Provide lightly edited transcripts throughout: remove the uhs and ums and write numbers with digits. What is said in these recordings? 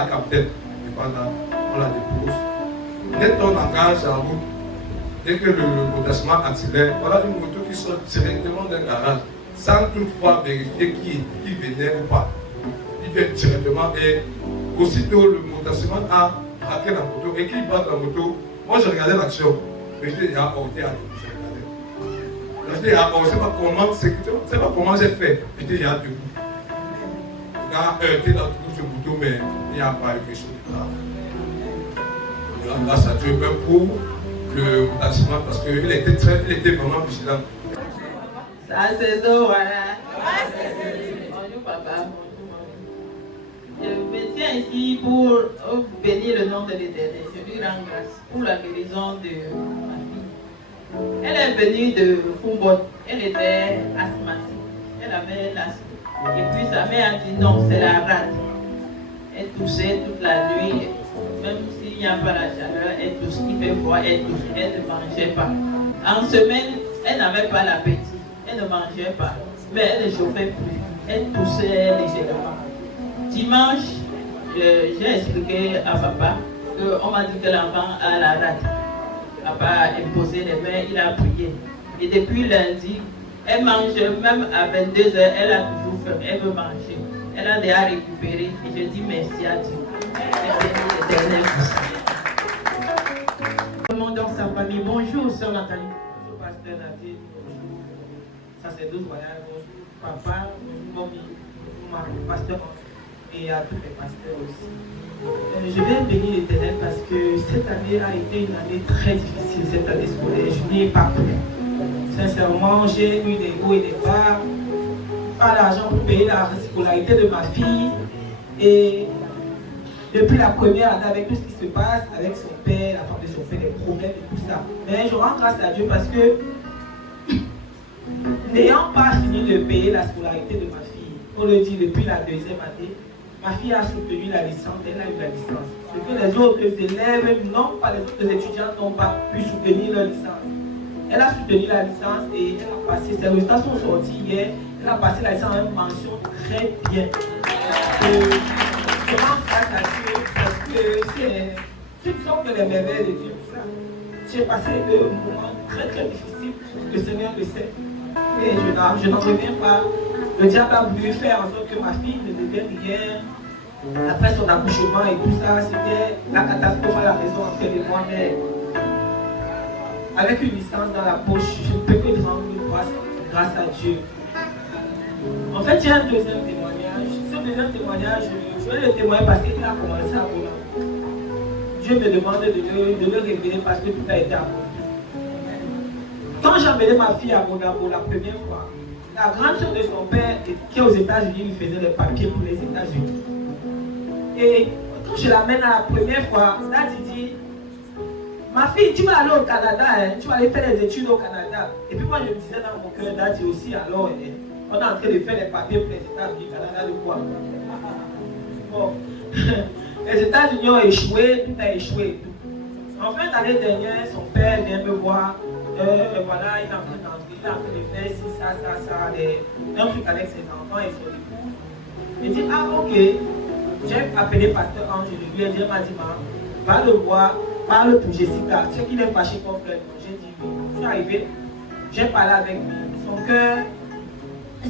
la capitaine. Et pendant, on la dépose. Dès qu'on engage en route, dès que le détachement accélère, voilà une moto qui sort directement d'un garage, sans toutefois vérifier qui venait ou pas. Il vient directement et aussitôt le détachement a braqué la moto et qu'il braque la moto. Moi je regardais l'action, mais j'étais déjà porté à l'eau. J'étais déjà porté, c'est pas comment j'ai fait, j'étais déjà debout. Il a heurté dans tout ce bouton, mais il n'y a pas eu quelque chose de grave. Grâce à Dieu, même pour le détachement, parce qu'il était vraiment vigilant. Ça c'est donc voilà. Bonjour papa. Je me tiens ici pour bénir le nom de l'Éternel. Je lui rends grâce pour la guérison de ma fille. Elle est venue de Foumbot. Elle était asthmatique. Elle avait l'asthme. Et puis sa mère a dit non, c'est la rate. Elle toussait toute la nuit. Même s'il n'y a pas la chaleur, elle tousse, il fait froid, elle tousse. Elle ne mangeait pas. En semaine, elle n'avait pas l'appétit. Elle ne mangeait pas. Mais elle ne chauffait plus. Elle toussait légèrement. Dimanche, j'ai expliqué à papa qu'on m'a dit que l'enfant a la rate. Papa a imposé les mains, il a prié. Et depuis lundi, elle mange même à 22h, elle a toujours faim, elle veut manger. Elle a déjà récupéré et je dis merci à Dieu. Comment dans sa famille? Bonjour, sœur Nathalie. Bonjour, pasteur Nathalie. Ça c'est deux voyages. Bonjour, papa. Bonjour, mommy. Bonjour, Marie, pasteur. Et à tous les pasteurs aussi. Je vais bénir l'Éternel parce que cette année a été une année très difficile, cette année scolaire. Je n'y ai pas pris. Sincèrement, j'ai eu des hauts et des bas. Pas d'argent pour payer la scolarité de ma fille. Et depuis la première année, avec tout ce qui se passe, avec son père, la femme de son père, les problèmes et tout ça. Mais je rends grâce à Dieu parce que, n'ayant pas fini de payer la scolarité de ma fille, on le dit depuis la deuxième année, ma fille a soutenu la licence, elle a eu la licence. Ce que les autres élèves, non pas les autres étudiants, n'ont pas pu soutenir leur licence. Elle a soutenu la licence et elle a passé, ses résultats sont sortis hier, elle a passé la licence en mention très bien. Je rends grâce à Dieu parce que toutes sortes de merveilles de Dieu. J'ai passé un moment très très difficile, le Seigneur le sait. Et je n'en reviens pas. Le diable a voulu faire en sorte que ma fille ne devienne rien. Après son accouchement et tout ça, c'était la catastrophe à la maison entre elle et moi. Mais avec une licence dans la poche, je ne peux que rendre grâce à Dieu. En fait, il y a un deuxième témoignage. Ce deuxième témoignage, je vais le témoigner parce qu'il a commencé à voler. Dieu me demande de le révéler parce que tout a été abandonné. Quand j'ai emmené ma fille à Bonabo la première fois, la grande sœur de son père qui est aux États-Unis lui faisait les papiers pour les États-Unis. Et quand je l'amène à la première fois, là tu dis, ma fille, tu vas aller au Canada, hein, tu vas aller faire les études au Canada. Et puis moi je me disais dans mon cœur, là tu aussi, alors on est en train de faire les papiers pour les États-Unis, Canada de quoi? Bon, les États-Unis ont échoué, tout a échoué et tout. En fin d'année dernière, son père vient me voir. Voilà, il est en train de faire ci, ça, un truc avec ses enfants et son époux. Il dit, ah ok, j'ai appelé pasteur Ange, je lui ai dit, il m'a dit, va le voir, parle pour Jessica, ce qu'il est fâché contre elle. J'ai dit oui, je suis arrivé, j'ai parlé avec lui, son cœur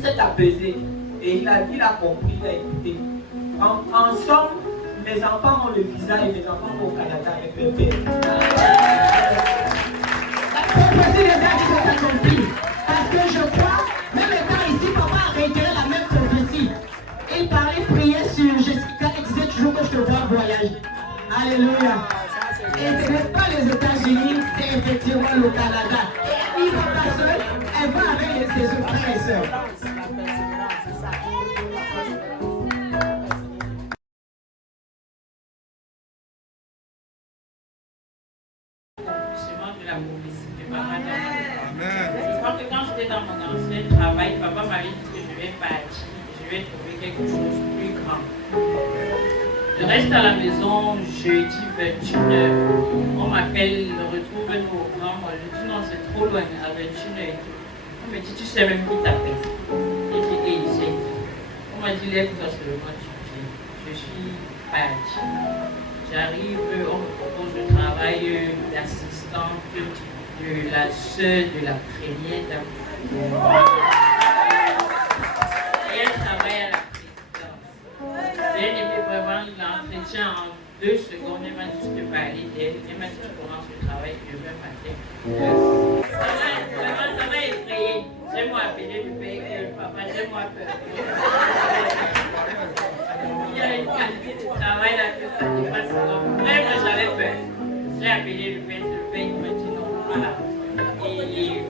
s'est apaisé et il a compris, il a écouté. En somme, mes enfants ont le visa et mes enfants vont au Canada avec leur père. Prophétie des gars qui s'est accomplie. Parce que je crois, même étant ici, papa a réitéré la même prophétie. Il parlait, priait sur Jessica et disait toujours que je te vois voyager. Alléluia. Et ce n'est pas les États-Unis, c'est effectivement le Canada. Et elle ne va pas seule, elle va avec ses autres frères et sœurs. Je crois que quand j'étais dans mon ancien travail, papa m'avait dit que je vais partir, je vais trouver quelque chose de plus grand. Je reste à la maison jeudi 21h. On m'appelle, retrouve-nous au grand. Moi je dis non, c'est trop loin, à 21h. On me dit, tu sais même qui t'appelle. J'ai dit, et il sait. On m'a dit, lève-toi seulement, tu viens. Je suis âge. J'arrive, on me propose le travail d'assistante de la sœur de la première dame. Et elle travaille à la présidence. J'ai aimé vraiment l'entretien en 2 secondes. Elle m'a juste parlé d'elle. Elle m'a dit tu commences le travail demain matin. Ça m'a effrayé. J'ai moi appelé le père, papa, j'ai moi peur.